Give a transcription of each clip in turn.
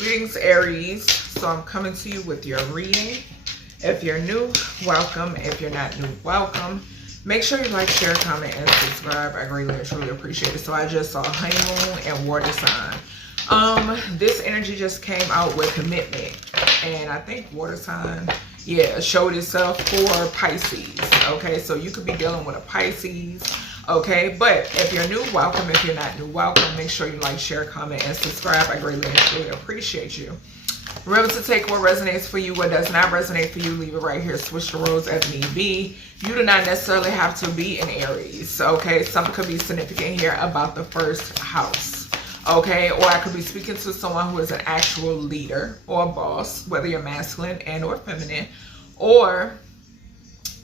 Greetings, Aries. So I'm coming to you with your reading. If you're new, welcome. If you're not new, welcome. Make sure you like, share, comment, and subscribe. I greatly and truly appreciate it. So I just saw honeymoon and water sign. This energy just came out with commitment. And I think water sign, yeah, showed itself for Pisces. Okay, so you could be dealing with a Pisces. Okay, but if you're new, welcome. If you're not new, welcome. Make sure you like, share, comment, and subscribe. I greatly and truly appreciate you. Remember to take what resonates for you. What does not resonate for you, leave it right here. Switch the roles as need be. You do not necessarily have to be an Aries. Okay, something could be significant here about the first house. Okay, or I could be speaking to someone who is an actual leader or a boss, whether you're masculine and or feminine, or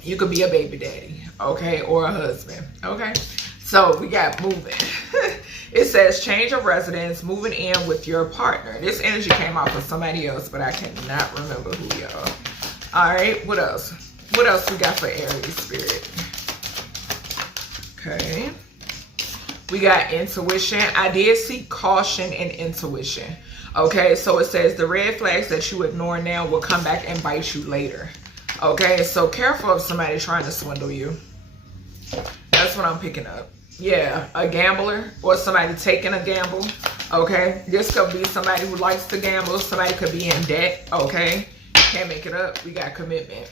you could be a baby daddy, okay, or a husband, okay? So we got moving. It says change of residence, moving in with your partner. This energy came out for somebody else, but I cannot remember who, y'all. All right, what else? What else we got for Aries spirit? Okay. We got intuition. I did see caution and intuition. Okay, so it says the red flags that you ignore now will come back and bite you later. Okay, so careful of somebody trying to swindle you. That's what I'm picking up. Yeah, a gambler or somebody taking a gamble. Okay, this could be somebody who likes to gamble. Somebody could be in debt. Okay, can't make it up. We got commitment.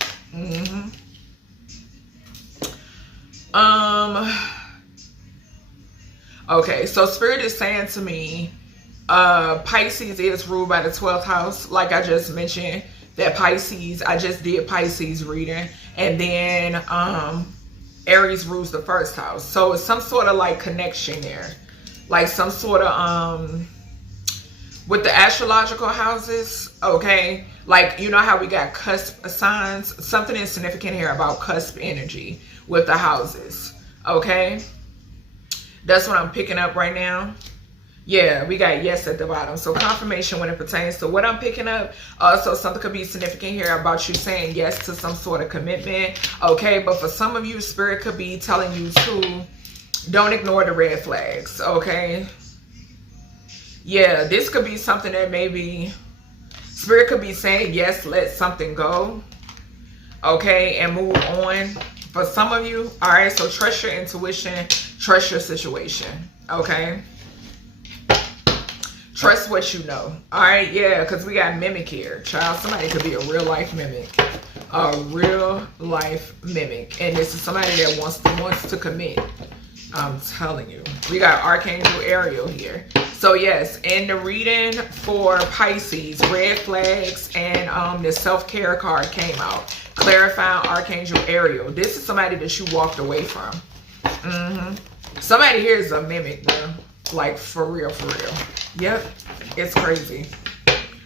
Okay, so Spirit is saying to me, Pisces is ruled by the 12th house, like I just mentioned. That Pisces, I just did Pisces reading, and then Aries rules the first house. So it's some sort of like connection there, like some sort of with the astrological houses. Okay, like you know how we got cusp signs. Something is significant here about cusp energy with the houses. Okay, that's what I'm picking up right now. Yeah, we got yes at the bottom. So confirmation when it pertains to what I'm picking up. Also, something could be significant here about you saying yes to some sort of commitment. Okay, but for some of you, Spirit could be telling you to don't ignore the red flags. Okay. Yeah, this could be something that maybe Spirit could be saying yes, let something go. Okay, and move on. For some of you, all right, so trust your intuition, trust your situation. Okay. Trust what you know. All right, yeah, because we got mimic here. Child, somebody could be a real life mimic. A real life mimic. And this is somebody that wants to commit. I'm telling you. We got Archangel Ariel here. So yes, in the reading for Pisces, red flags and the self-care card came out. Clarifying Archangel Ariel. This is somebody that you walked away from. Somebody here is a mimic, girl. Like for real, for real. Yep, it's crazy.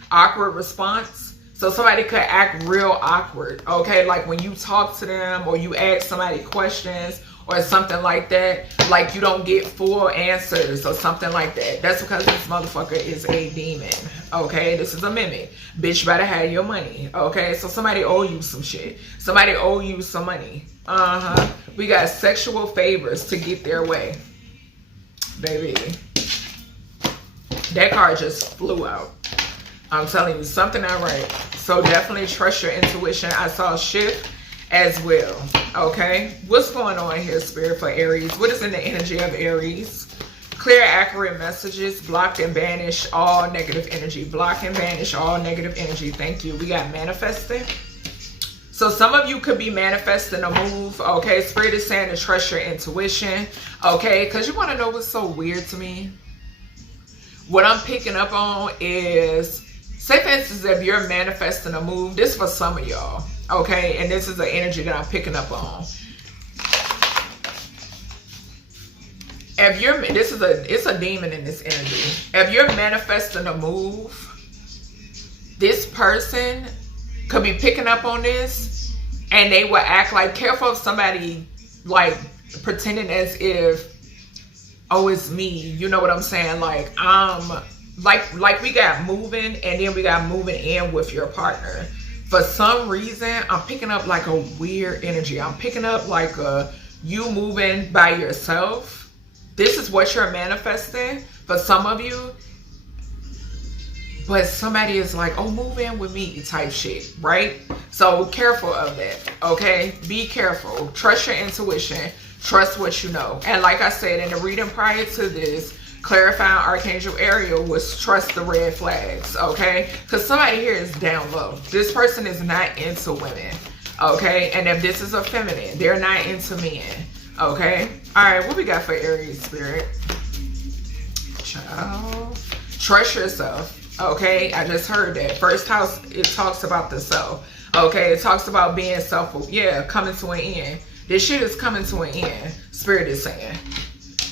Awkward response. So somebody could act real awkward. Okay, like when you talk to them or you ask somebody questions or something like that, like you don't get full answers or something like that. That's because this motherfucker is a demon. Okay, this is a mimic. Bitch better have your money. Okay, so somebody owe you some shit. Somebody owe you some money. We got sexual favors to get their way. Baby, that card just flew out. I'm telling you, something not right. So definitely trust your intuition. I saw shift as well. Okay, what's going on here, Spirit, for Aries? What is in the energy of Aries? Clear, accurate messages. Block and banish all negative energy. Block and banish all negative energy. Thank you. We got manifesting. So some of you could be manifesting a move, okay? Spirit is saying to trust your intuition, okay? Because you want to know what's so weird to me? What I'm picking up on is, say for instance, if you're manifesting a move, this is for some of y'all, okay? And this is the energy that I'm picking up on. If you're, it's a demon in this energy. If you're manifesting a move, this person could be picking up on this and they will act like, careful of somebody like pretending as if, oh, it's me. You know what I'm saying? Like, like we got moving and then we got moving in with your partner. For some reason, I'm picking up like a weird energy. I'm picking up like you moving by yourself. This is what you're manifesting for some of you. but somebody is like, oh, move in with me type shit, right? So careful of that, okay? Be careful. Trust your intuition. Trust what you know. And like I said in the reading prior to this, clarifying Archangel Ariel was trust the red flags, okay? Because somebody here is down low. This person is not into women, okay? And if this is a feminine, they're not into men, okay? All right, what we got for Aries spirit? Child. Trust yourself, okay? I just heard that. First house, it talks about the self, okay? It talks about being self, yeah, coming to an end. This shit is coming to an end, Spirit is saying.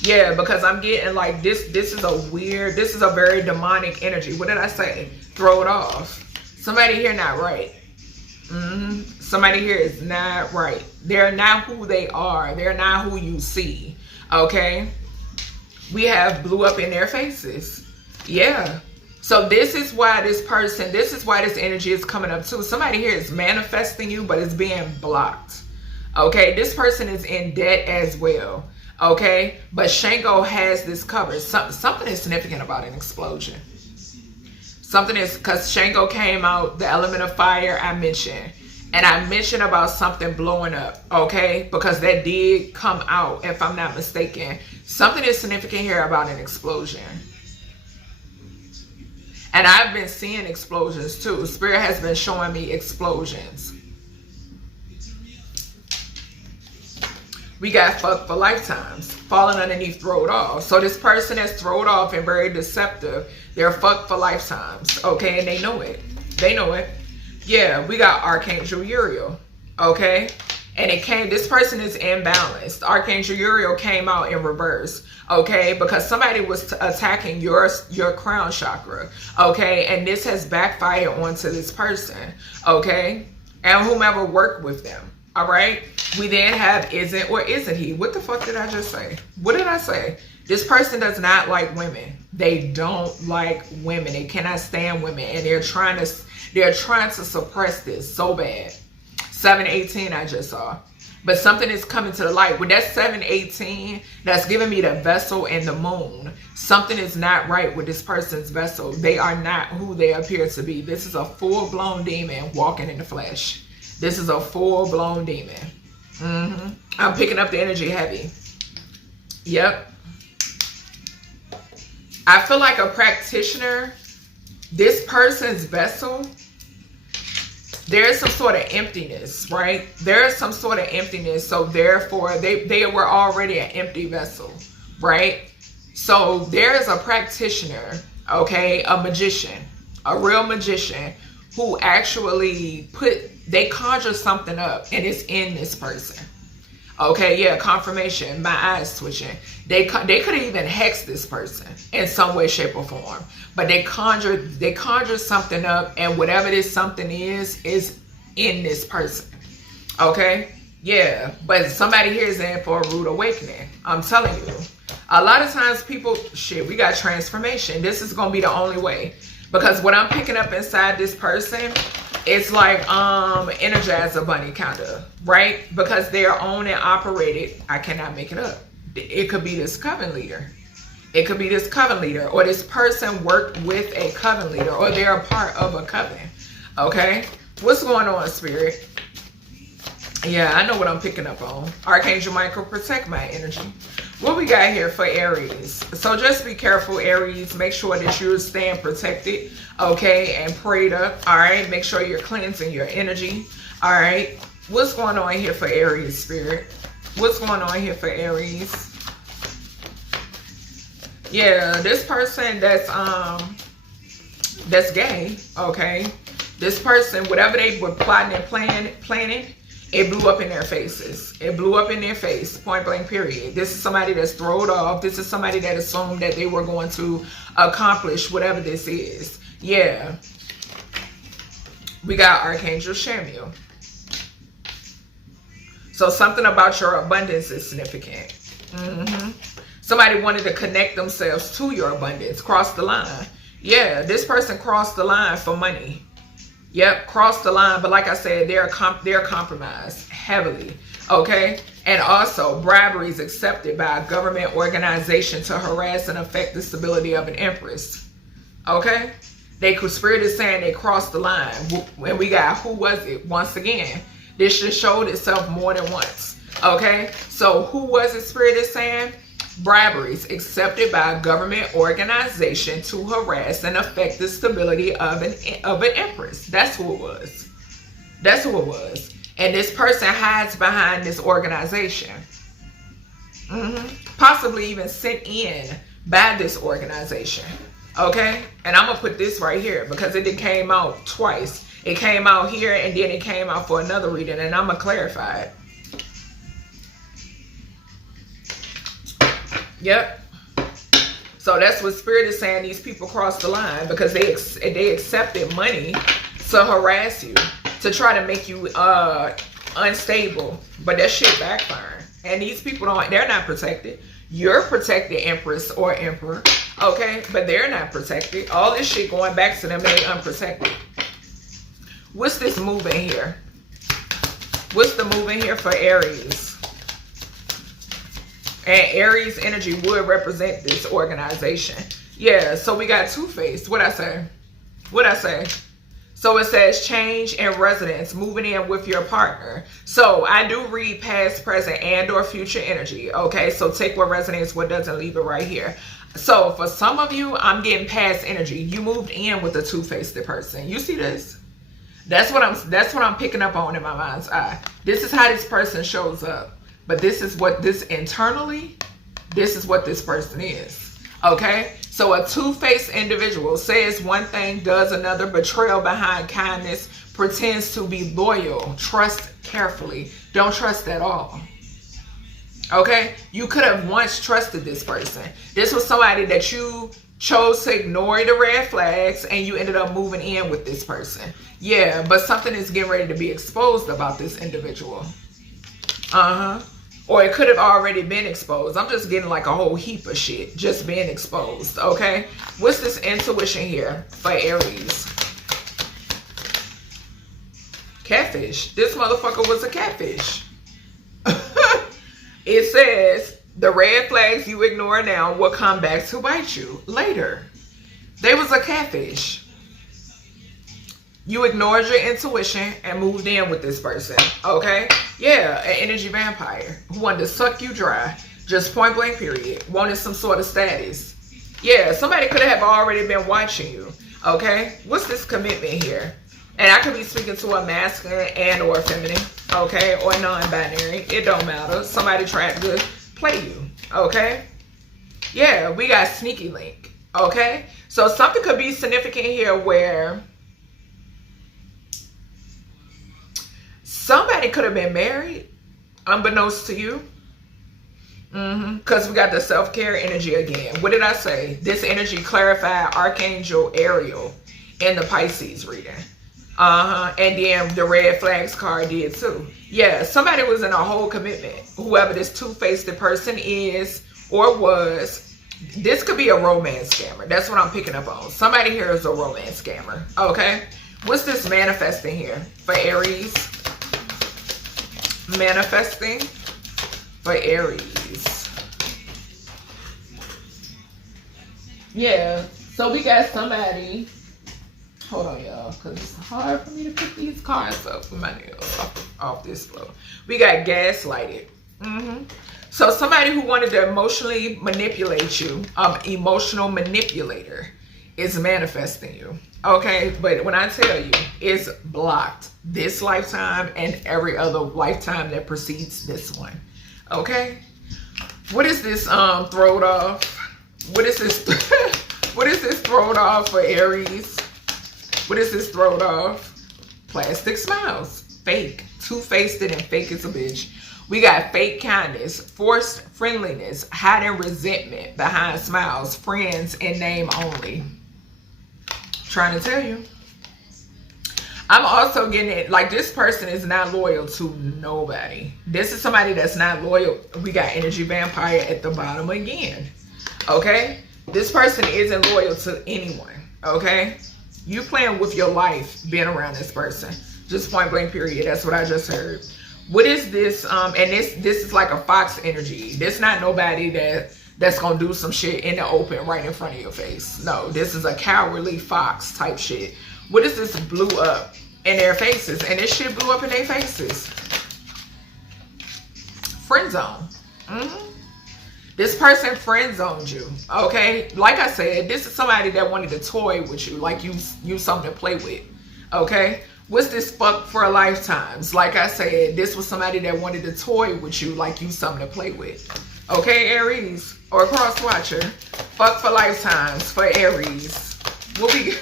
Yeah, because I'm getting like this is a weird, this is a very demonic energy. What did I say? Throw it off. Somebody here not right. Somebody here is not right. They're not who they are. They're not who you see. Okay? We have blew up in their faces. Yeah. So this is why this person, this is why this energy is coming up too. Somebody here is manifesting you, but it's being blocked. Okay? This person is in debt as well. Okay, but Shango has this covered. Something is significant about an explosion. Something is, because Shango came out, the element of fire I mentioned. And I mentioned about something blowing up, okay? Because that did come out, if I'm not mistaken. Something is significant here about an explosion. And I've been seeing explosions too. Spirit has been showing me explosions. We got fucked for lifetimes, falling underneath, throwed off. So this person that's throwed off and very deceptive, they're fucked for lifetimes, okay? And they know it. They know it. Yeah, we got Archangel Uriel, okay? And it came, this person is imbalanced. Archangel Uriel came out in reverse, okay? Because somebody was attacking your crown chakra, okay? And this has backfired onto this person, okay? And whomever worked with them. All right. We then have isn't or isn't he. What the fuck did I just say? What did I say? This person does not like women. They don't like women. They cannot stand women. And they're trying to suppress this so bad. 718 I just saw. But something is coming to the light. With that 718, that's giving me the vessel and the moon. Something is not right with this person's vessel. They are not who they appear to be. This is a full-blown demon walking in the flesh. This is a full-blown demon. I'm picking up the energy heavy. Yep. I feel like a practitioner, this person's vessel, there's some sort of emptiness, right? There is some sort of emptiness. So therefore, they were already an empty vessel, right? So there is a practitioner, okay, a magician, a real magician, who actually they conjure something up and it's in this person. Okay, yeah, confirmation, my eyes twitching. They could have even hexed this person in some way, shape, or form. But they conjure something up, and whatever this something is in this person. Okay? Yeah, but somebody here is in for a rude awakening. I'm telling you. A lot of times people, shit, we got transformation. This is going to be the only way. Because what I'm picking up inside this person, it's like Energizer Bunny kind of, right? Because they're owned and operated. I cannot make it up. It could be this coven leader. It could be this coven leader, or this person worked with a coven leader, or they're a part of a coven. Okay? What's going on, Spirit? Yeah, I know what I'm picking up on. Archangel Michael, protect my energy. What we got here for Aries? So just be careful, Aries. Make sure that you're staying protected, okay, and prayed up, all right? Make sure you're cleansing your energy, all right? What's going on here for Aries, Spirit? What's going on here for Aries? Yeah, this person that's gay, okay? This person, whatever they were plotting and planning, it blew up in their faces. It blew up in their face, point blank, period. This is somebody that's thrown off. This is somebody that assumed that they were going to accomplish whatever this is. Yeah. We got Archangel Chamuel. So something about your abundance is significant. Somebody wanted to connect themselves to your abundance, cross the line. Yeah, this person crossed the line for money. Yep, crossed the line, but like I said, they're compromised heavily, okay? And also, bribery is accepted by a government organization to harass and affect the stability of an empress, okay? Spirit is saying they crossed the line. And we got, who was it? Once again, this just showed itself more than once. Okay, so who was it? Spirit is saying briberies accepted by a government organization to harass and affect the stability of an empress. That's who it was. That's who it was. And this person hides behind this organization. Possibly even sent in by this organization. Okay, and I'm gonna put this right here because it came out twice. It came out here and then it came out for another reading, and I'm gonna clarify it. Yep. So that's what Spirit is saying. These people crossed the line because they accepted money to harass you, to try to make you unstable. But that shit backfired. And these people they're not protected. You're protected, Empress or Emperor. Okay, but they're not protected. All this shit going back to them, they unprotected. What's this moving here? What's the moving here for Aries? And Aries energy would represent this organization. Yeah, so we got two-faced. What I say? What I say? So it says change in residence, moving in with your partner. So I do read past, present, and or future energy. Okay, so take what resonates, what doesn't, leave it right here. So for some of you, I'm getting past energy. You moved in with a two-faced person. You see this? That's what I'm picking up on in my mind's eye. This is how this person shows up. But this is what this internally, this is what this person is. Okay? So a two-faced individual says one thing, does another, betrayal behind kindness, pretends to be loyal, trust carefully, don't trust at all. Okay? You could have once trusted this person. This was somebody that you chose to ignore the red flags and you ended up moving in with this person. Yeah, but something is getting ready to be exposed about this individual. Or it could have already been exposed. I'm just getting like a whole heap of shit just being exposed, okay? What's this intuition here for Aries? Catfish. This motherfucker was a catfish. It says the red flags you ignore now will come back to bite you later. They was a catfish. You ignored your intuition and moved in with this person, okay? Yeah, an energy vampire who wanted to suck you dry, just point blank period, wanted some sort of status. Yeah, somebody could have already been watching you, okay? What's this commitment here? And I could be speaking to a masculine and or feminine, okay? Or non-binary, it don't matter. Somebody tried to play you, okay? Yeah, we got sneaky link, okay? So something could be significant here where somebody could have been married, unbeknownst to you. Because we got the self-care energy again. What did I say? This energy clarified Archangel Ariel in the Pisces reading. And then the red flags card did too. Yeah, somebody was in a whole commitment. Whoever this two-faced person is or was. This could be a romance scammer. That's what I'm picking up on. Somebody here is a romance scammer. Okay. What's this manifesting here for Aries? Manifesting for Aries. Yeah, so we got somebody. Hold on, y'all, because it's hard for me to pick these cards up with my nails off this floor. We got gaslighted. So somebody who wanted to emotionally manipulate you, emotional manipulator, is manifesting you. Okay, but when I tell you, it's blocked this lifetime and every other lifetime that precedes this one. Okay, what is this throwed off? What is this? What is this throwed off for Aries? What is this throwed off? Plastic smiles, fake, two-faced and fake as a bitch. We got fake kindness, forced friendliness, hiding resentment behind smiles, friends in name only. Trying to tell you. I'm also getting it like this person is not loyal to nobody. This is somebody that's not loyal. We got energy vampire at the bottom again. Okay, this person isn't loyal to anyone. Okay, you playing with your life being around this person, just point blank period. That's what I just heard. What is this? And this is like a fox energy. This not nobody that's gonna do some shit in the open right in front of your face. No, this is a cowardly fox type shit. What is this blew up in their faces? And this shit blew up in their faces. Friendzone. This person friend zoned you, okay? Like I said, this is somebody that wanted to toy with you, like you something to play with, okay? What's this fuck for lifetimes? Like I said, this was somebody that wanted to toy with you, like you something to play with, okay, Aries or cross watcher? Fuck for lifetimes for Aries. We'll be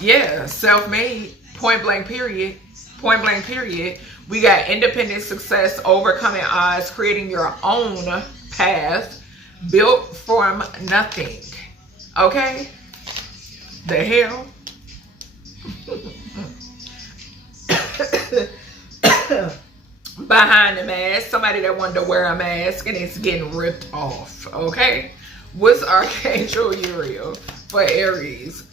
yeah, self-made, point blank period, point blank period. We got independent success, overcoming odds, creating your own path, built from nothing. Okay? The hell? Behind the mask, somebody that wanted to wear a mask and it's getting ripped off. Okay? What's Archangel Uriel for Aries?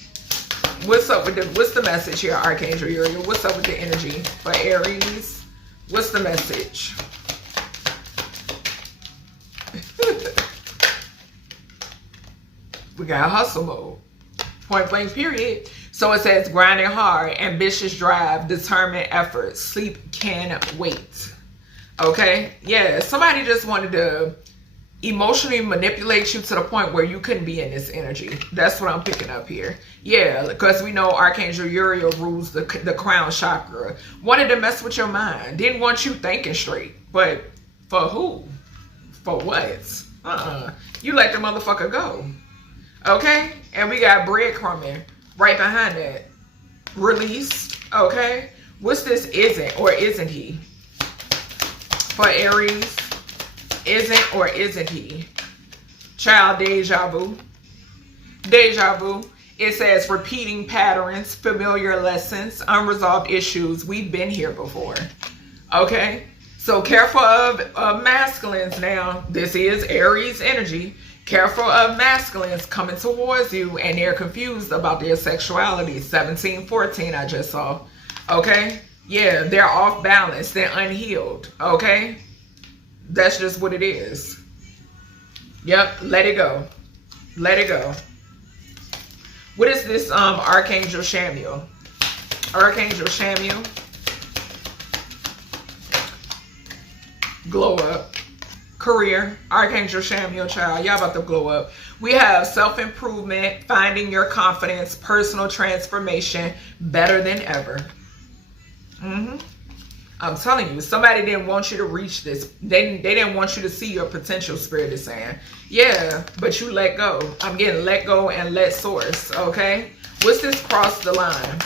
What's up with what's the message here, Archangel Uriel? What's up with the energy for Aries? What's the message? We got hustle mode. Point blank period. So it says grinding hard, ambitious drive, determined effort, sleep can wait. Okay? Yeah, somebody just wanted to emotionally manipulate you to the point where you couldn't be in this energy. That's what I'm picking up here. Yeah, because we know Archangel Uriel rules the crown chakra. Wanted to mess with your mind. Didn't want you thinking straight. But for who? For what? You let the motherfucker go. Okay? And we got breadcrumbing right behind that. Release. Okay? What's this isn't or isn't he? For Aries. Isn't or isn't he? Child, deja vu. Deja vu. It says repeating patterns, familiar lessons, unresolved issues. We've been here before. Okay? So careful of masculines now. This is Aries energy. Careful of masculines coming towards you and they're confused about their sexuality. 1714 I just saw. Okay? Yeah, they're off balance. They're unhealed. Okay? That's just what it is. Yep, let it go. Let it go. What is this Archangel Shamuel? Archangel Shamuel. Glow up. Career. Archangel Shamuel, child. Y'all about to glow up. We have self-improvement, finding your confidence, personal transformation, better than ever. I'm telling you, somebody didn't want you to reach this. They didn't want you to see your potential, Spirit is saying. Yeah, but you let go. I'm getting let go and let source, okay? What's this cross the line?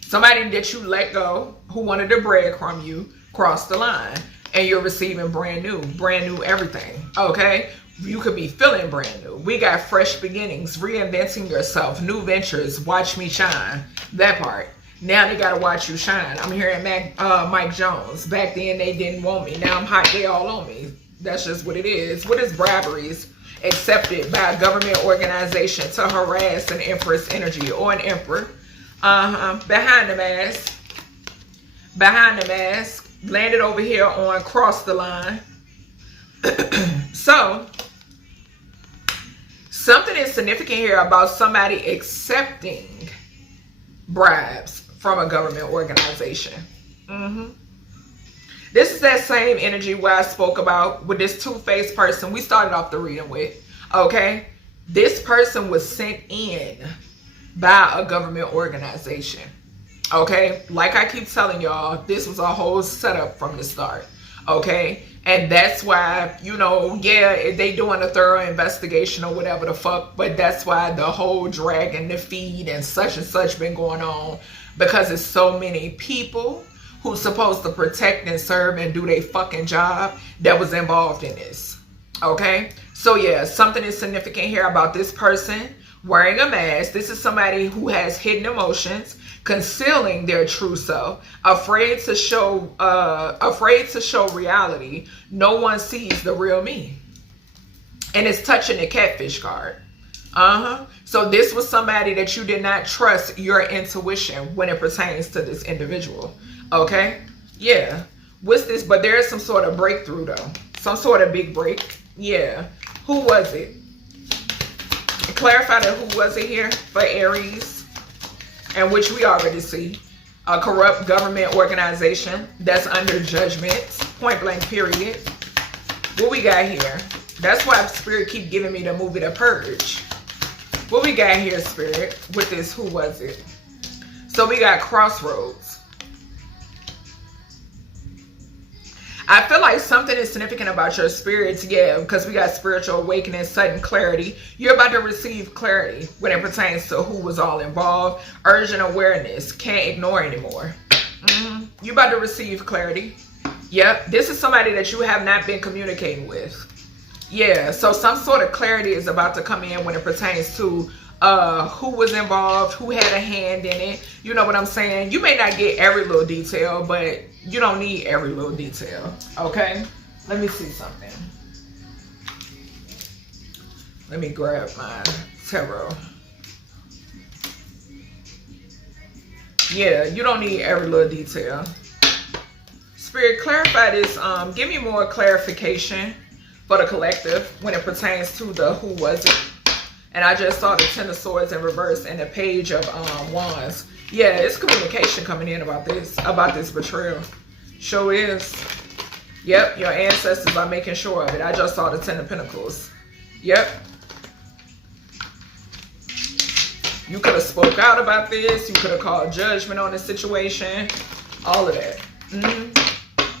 Somebody that you let go who wanted to breadcrumb you, cross the line. And you're receiving brand new everything, okay? You could be feeling brand new. We got fresh beginnings, reinventing yourself, new ventures, watch me shine. That part. Now they gotta watch you shine. I'm hearing Mike Jones. Back then they didn't want me. Now I'm hot, they all on me. That's just what it is. What is briberies? Accepted by a government organization to harass an empress energy or an emperor. Behind the mask. Behind the mask. Landed over here on cross the line. So, something is significant here about somebody accepting bribes from a government organization. This is that same energy where I spoke about with this two-faced person we started off the reading with. Okay? This person was sent in by a government organization. Okay? Like I keep telling y'all, this was a whole setup from the start. Okay? And that's why, you know, yeah, they doing a thorough investigation or whatever the fuck, but that's why the whole dragging the feed and such been going on, because it's so many people who's supposed to protect and serve and do their fucking job that was involved in this. Okay? So yeah, something is significant here about this person wearing a mask. This is somebody who has hidden emotions, concealing their true self, afraid to show reality. No one sees the real me. And it's touching the catfish card. So this was somebody that you did not trust your intuition when it pertains to this individual. Okay? Yeah. What's this? But there is some sort of breakthrough though. Some sort of big break. Yeah. Who was it? Clarify that who was it here for Aries, and which we already see. A corrupt government organization that's under judgment. Point blank, period. What we got here? That's why Spirit keep giving me the movie The Purge. What we got here, Spirit, with this who was it? So we got crossroads. I feel like something is significant about your spirits, yeah, because we got spiritual awakening, sudden clarity. You're about to receive clarity when it pertains to who was all involved. Urgent awareness, can't ignore anymore. You're about to receive clarity. Yep, this is somebody that you have not been communicating with. Yeah, so some sort of clarity is about to come in when it pertains to who was involved, who had a hand in it. You know what I'm saying? You may not get every little detail, but you don't need every little detail. Okay? Let me see something. Let me grab my tarot. Yeah, you don't need every little detail. Spirit, clarify this. Give me more clarification for the collective when it pertains to the who was it. And I just saw the Ten of Swords in reverse and the Page of Wands. Yeah, it's communication coming in about this betrayal. Sure is. Yep, your ancestors are making sure of it. I just saw the Ten of Pentacles. Yep. You could have spoke out about this. You could have called judgment on the situation. All of that.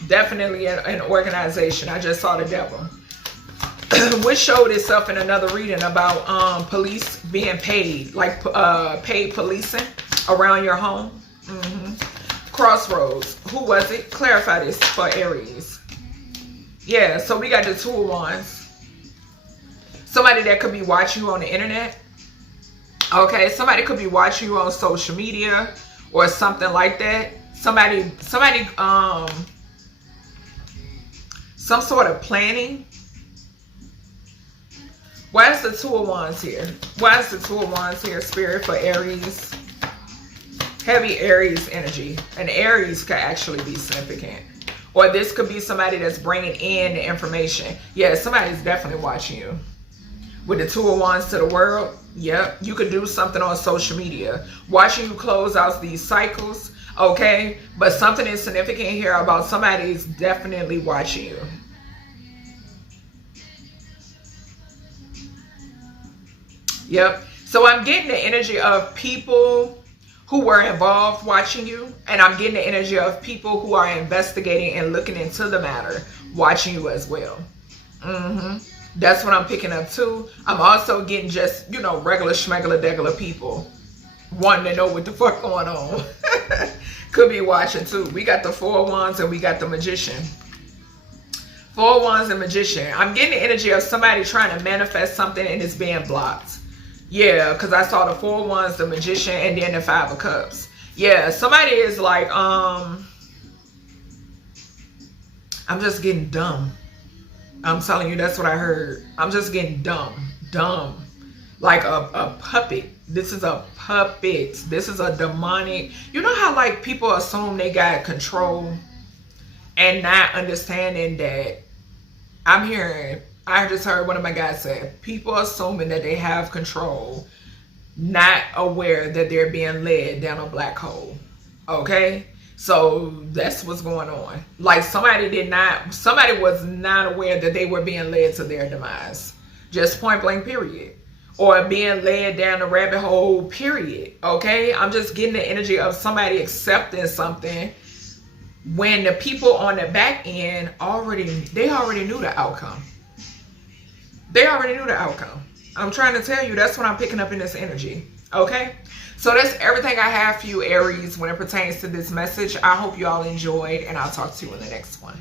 Definitely an organization. I just saw the Devil. Which showed itself in another reading about police being paid, like paid policing around your home. Crossroads. Who was it? Clarify this for Aries. Yeah, so we got the Two of Wands. Somebody that could be watching you on the internet. Okay, somebody could be watching you on social media or something like that. Somebody, some sort of planning. Why is the Two of Wands here? Why is the Two of Wands here, Spirit, for Aries? Heavy Aries energy. And Aries could actually be significant. Or this could be somebody that's bringing in the information. Yeah, somebody's definitely watching you. With the Two of Wands to the world, yep. You could do something on social media. Watching you close out these cycles, okay? But something is significant here about somebody's definitely watching you. Yep. So I'm getting the energy of people who were involved watching you. And I'm getting the energy of people who are investigating and looking into the matter watching you as well. That's what I'm picking up too. I'm also getting just, you know, regular schmegular degular people wanting to know what the fuck going on. Could be watching too. We got the Four of Wands and we got the Magician. Four of Wands and Magician. I'm getting the energy of somebody trying to manifest something and it's being blocked. Yeah, because I saw the Four of Wands, the Magician, and then the Five of Cups. Yeah, somebody is like, I'm just getting dumb. I'm telling you, that's what I heard. I'm just getting dumb. Dumb. Like a puppet. This is a puppet. This is a demonic. You know how like people assume they got control and not understanding that I just heard one of my guys say, people assuming that they have control, not aware that they're being led down a black hole. Okay? So that's what's going on. Like somebody was not aware that they were being led to their demise. Just point blank, period. Or being led down the rabbit hole, period. Okay? I'm just getting the energy of somebody accepting something when the people on the back end already knew the outcome. They already knew the outcome. I'm trying to tell you, that's what I'm picking up in this energy. Okay? So that's everything I have for you, Aries, when it pertains to this message. I hope you all enjoyed, and I'll talk to you in the next one.